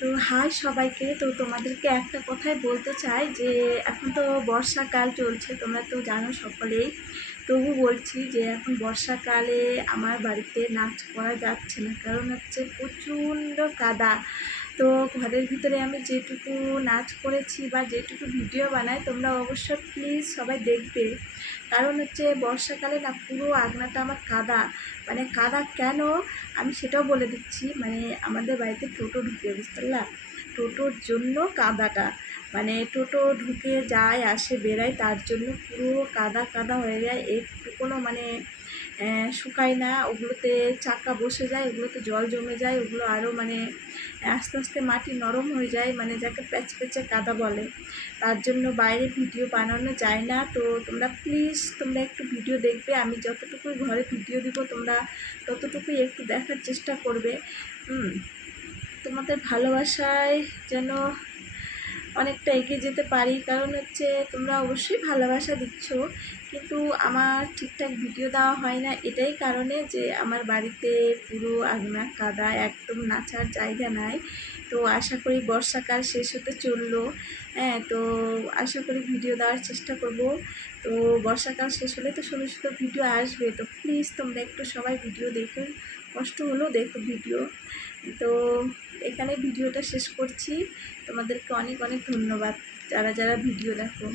তো হাই সবাইকে। তো তোমাদেরকে একটা কথাই বলতে চাই যে এখন তো বর্ষাকাল চলছে, তোমরা তো জানো সকলেই। তবু বলছি যে এখন বর্ষাকালে আমার বাড়িতে নাচ করা যাচ্ছে না, কারণ হচ্ছে প্রচণ্ড কাদা। তো ঘরের ভিতরে আমি যেটুকু নাচ করেছি বা যেটুকু ভিডিও বানাই, তোমরা অবশ্যই প্লিজ সবাই দেখবে। কারণ হচ্ছে বর্ষাকালে না পুরো আগনাটা আমার কাদা। মানে কাদা কেন আমি সেটাও বলে দিচ্ছি। মানে আমাদের বাড়িতে টোটো ঢুকে, বুঝতে পারলা? টোটোর জন্য কাদাটা, মানে টোটো ঢুকে যায় আসে বেড়ায়, তার জন্য পুরো কাদা কাদা হয়ে যায়। একটুকুনো মানে শুকায় না, ওগুলোতে চাকা বসে যায়, ওগুলোতে জল জমে যায়, ওগুলো আরও মানে আস্তে আস্তে মাটি নরম হয়ে যায়, মানে যাকে প্যাচপ্যাচে কাদা বলে। তার জন্য বাইরে ভিডিও বানানো যায় না। তো তোমরা প্লিজ তোমরা একটু ভিডিও দেখবে, আমি যতটুকুই ঘরে ভিডিও দিব তোমরা ততটুকুই একটু দেখার চেষ্টা করবে। তোমাদের ভালোবাসায় যেন অনেকটা এগিয়ে যেতে পারি, কারণ হচ্ছে তোমরা অবশ্যই ভালোবাসা দিচ্ছ, কিন্তু আমার ঠিকঠাক ভিডিও দেওয়া হয় না এটাই কারণে যে আমার বাড়িতে পুরো আগনা কাদা, একদম নাচার জায়গা নাই। তো আশা করি বর্ষাকাল শেষ হতে চললো। হ্যাঁ, তো আশা করি ভিডিও দেওয়ার চেষ্টা করব। তো বর্ষাকাল শেষ হলে তো সুন্দর সুন্দর ভিডিও আসবে। তো প্লিজ তোমরা একটু সবাই ভিডিও দেখো, কষ্ট হলেও দেখো ভিডিও। তো এখানে ভিডিওটা শেষ করছি। তোমাদেরকে অনেক অনেক ধন্যবাদ যারা যারা ভিডিও দেখো।